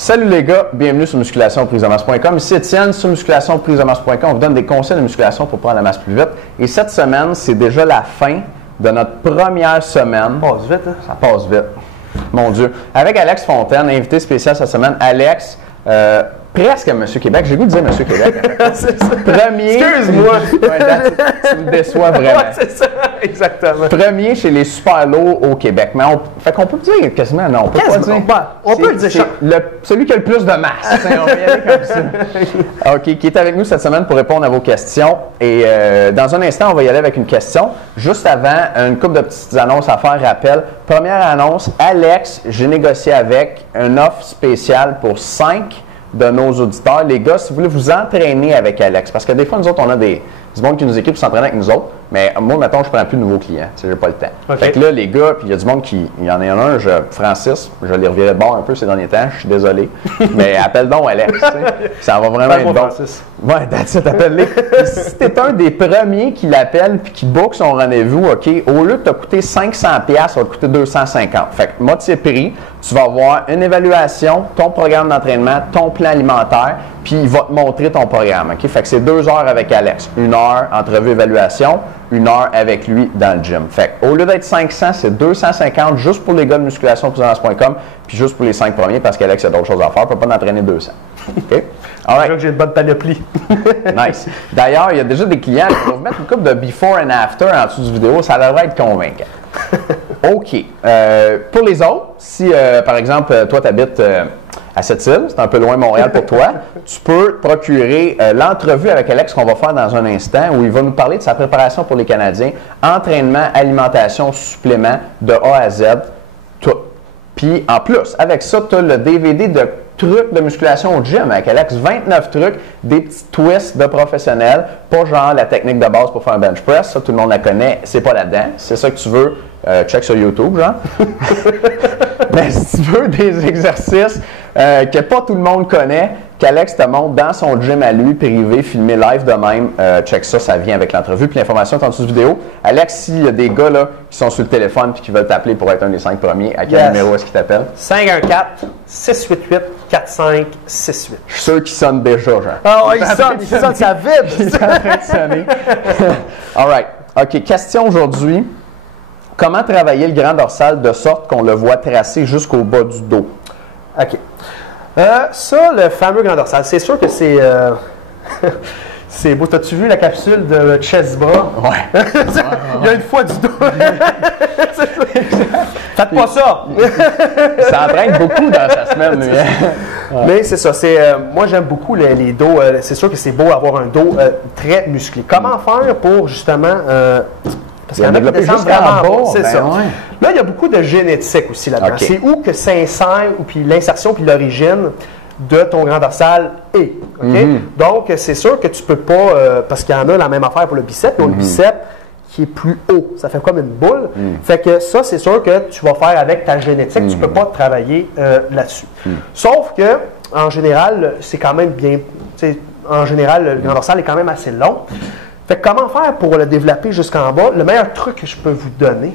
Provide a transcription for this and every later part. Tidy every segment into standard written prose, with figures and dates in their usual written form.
Salut les gars, bienvenue sur musculationpriseamasse.com. Ici Étienne sur musculationpriseamasse.com. On vous donne des conseils de musculation pour prendre la masse plus vite. Et cette semaine, c'est déjà la fin de notre première semaine. Ça passe vite, hein? Ça passe vite. Mon Dieu. Avec Alex Fontaine, invité spécial cette semaine. Alex, presque Monsieur Québec. J'ai le goût de dire Monsieur Québec. C'est ça. Premier. Excuse-moi. Ouais, tu me déçois vraiment. Ouais, c'est ça, exactement. Premier chez les super lourds au Québec. Mais fait qu'on peut dire quasiment, non, on peut pas dire. On peut le dire. Celui qui a le plus de masse. On va y aller comme ça. OK, qui est avec nous cette semaine pour répondre à vos questions. Et dans un instant, on va y aller avec une question. Juste avant, une couple de petites annonces à faire. Rappel. Première annonce, Alex, j'ai négocié avec un offre spéciale pour 5 de nos auditeurs. Les gars, si vous voulez vous entraîner avec Alex, parce que des fois, nous autres, on a du monde qui nous équipe pour s'entraîner avec nous autres, mais moi, mettons, je ne prends plus de nouveaux clients. Je n'ai pas le temps. Okay. Fait que là, les gars, puis il y a du monde qui. Il y en a un, Francis, je l'ai reviré de bord un peu ces derniers temps, je suis désolé, mais appelle donc Alex. Ça va vraiment être bon. Francis. Ouais, that's it, appelle-les. Si tu es un des premiers qui l'appelle puis qui book son rendez-vous, OK, au lieu de te coûter 500$, ça va te coûter 250$. Fait que moitié prix, tu vas avoir une évaluation, ton programme d'entraînement, ton plan alimentaire, puis il va te montrer ton programme. OK? Fait que c'est 2 heures avec Alex. 1 heure entrevue évaluation, 1 heure avec lui dans le gym. Fait que, au lieu d'être 500, c'est 250 juste pour les gars de musculation.com puis juste pour les 5 premiers parce qu'Alex a d'autres choses à faire. Il ne peut pas en entraîner 200. OK? All right. J'ai une bonne panoplie. Nice. D'ailleurs, il y a déjà des clients qui vont vous mettre une couple de before and after en dessous du vidéo. Ça devrait être convaincant. OK. Pour les autres, si par exemple, toi, tu habites à Sept-Îles, c'est un peu loin de Montréal pour toi, tu peux te procurer l'entrevue avec Alex qu'on va faire dans un instant où il va nous parler de sa préparation pour les Canadiens, entraînement, alimentation, supplément, de A à Z, tout. Puis en plus, avec ça, tu as le DVD de trucs de musculation au gym avec Alex, 29 trucs, des petits twists de professionnels, pas genre la technique de base pour faire un bench press, ça tout le monde la connaît, c'est pas là-dedans, c'est ça que tu veux, check sur YouTube genre. Mais si tu veux des exercices que pas tout le monde connaît, qu'Alex te montre dans son gym à lui, privé, filmé live de même, check ça, ça vient avec l'entrevue. Puis l'information est en dessous de vidéo. Alex, s'il y a des gars là, qui sont sur le téléphone et qui veulent t'appeler pour être un des 5 premiers, à quel numéro est-ce qu'ils t'appellent? 514-688-4568. Je suis sûr qu'ils sonnent déjà, genre. Ah oui, il sonne, ça vibre! Il est en train de sonner. All right. OK, question aujourd'hui. Comment travailler le grand dorsal de sorte qu'on le voit tracé jusqu'au bas du dos? OK. Ça, le fameux grand dorsal, c'est sûr que c'est... c'est beau. T'as-tu vu la capsule de chest bras? Ouais. Il y a une fois du dos. Faites pas ça! Ça entraîne beaucoup dans sa semaine, lui. Ouais. Mais c'est ça. Moi, j'aime beaucoup les dos. C'est sûr que c'est beau avoir un dos très musclé. Comment faire pour justement... parce qu'il y en a qui descendent vraiment bas. C'est ça. Ouais. Là, il y a beaucoup de génétique aussi là-dedans. Okay. C'est où que s'insère, ou puis l'insertion, puis l'origine de ton grand dorsal est. Okay? Donc, c'est sûr que tu peux pas, parce qu'il y en a la même affaire pour le bicep, mais le bicep qui est plus haut. Ça fait comme une boule. Fait que ça, c'est sûr que tu vas faire avec ta génétique. Tu ne peux pas travailler là-dessus. Sauf que, en général, c'est quand même bien... En général, le grand dorsal est quand même assez long. Fait que comment faire pour le développer jusqu'en bas? Le meilleur truc que je peux vous donner,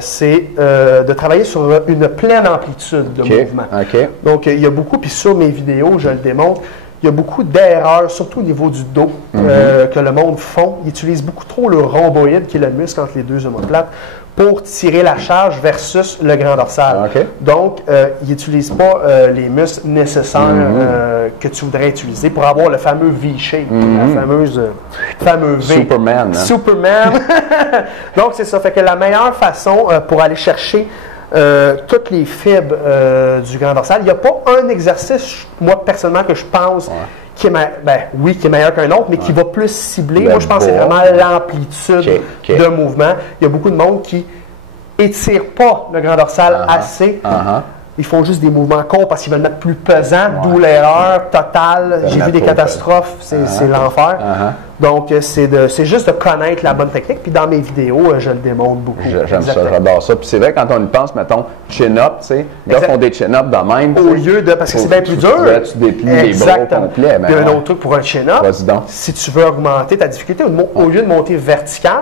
c'est de travailler sur une pleine amplitude de mouvement. Okay. Donc, il y a beaucoup, puis sur mes vidéos, je le démontre, il y a beaucoup d'erreurs, surtout au niveau du dos, que le monde font. Ils utilisent beaucoup trop le rhomboïde, qui est le muscle entre les deux omoplates, pour tirer la charge versus le grand dorsal. Okay. Donc, ils n'utilisent pas les muscles nécessaires que tu voudrais utiliser pour avoir le fameux V-shape, la fameux V. Superman. Hein? Superman. Donc, c'est ça. Fait que la meilleure façon pour aller chercher toutes les fibres du grand dorsal, il n'y a pas un exercice, moi, personnellement, que je pense qui est, qui est meilleur qu'un autre, mais qui va plus cibler. Moi, je pense que c'est vraiment l'amplitude de mouvement. Il y a beaucoup de monde qui n'étire pas le grand dorsal assez. Ils font juste des mouvements courts parce qu'ils veulent le mettre plus pesant, d'où l'erreur totale. J'ai vu des catastrophes, c'est l'enfer. Donc, c'est juste de connaître la bonne technique. Puis dans mes vidéos, je le démontre beaucoup. J'aime ça, j'adore ça. Puis c'est vrai, quand on y pense, mettons, chin-up, tu sais, les gars font des chin-up de même. Au lieu de, parce que c'est bien plus dur. Tu déplies les bras complets. Il y a un autre truc pour un chin-up. Si tu veux augmenter ta difficulté, au lieu de monter vertical,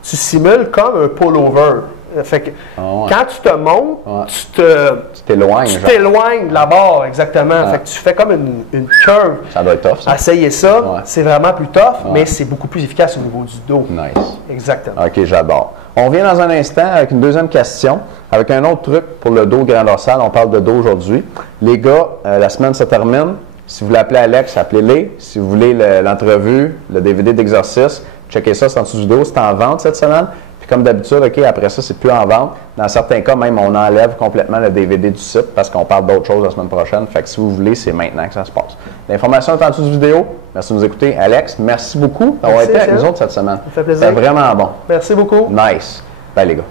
tu simules comme un pull-over. Fait que quand tu te montes, tu t'éloignes de la barre, exactement. Fait que tu fais comme une curve. Ça doit être tough, ça. Essayer ça, c'est vraiment plus tough, mais c'est beaucoup plus efficace au niveau du dos. Nice. Exactement. OK, j'adore. On revient dans un instant avec une deuxième question, avec un autre truc pour le dos grand dorsal. On parle de dos aujourd'hui. Les gars, la semaine se termine. Si vous voulez appeler Alex, appelez-les. Si vous voulez l'entrevue, le DVD d'exercice, checkez ça, c'est en dessous du dos. C'est en vente cette semaine. Puis comme d'habitude, OK, après ça, c'est plus en vente. Dans certains cas, même, on enlève complètement le DVD du site parce qu'on parle d'autres choses la semaine prochaine. Fait que si vous voulez, c'est maintenant que ça se passe. L'information est en dessous de vidéo. Merci de nous écouter. Alex, merci beaucoup d'avoir été avec nous autres cette semaine. Ça fait plaisir. C'était vraiment bon. Merci beaucoup. Nice. Bye les gars.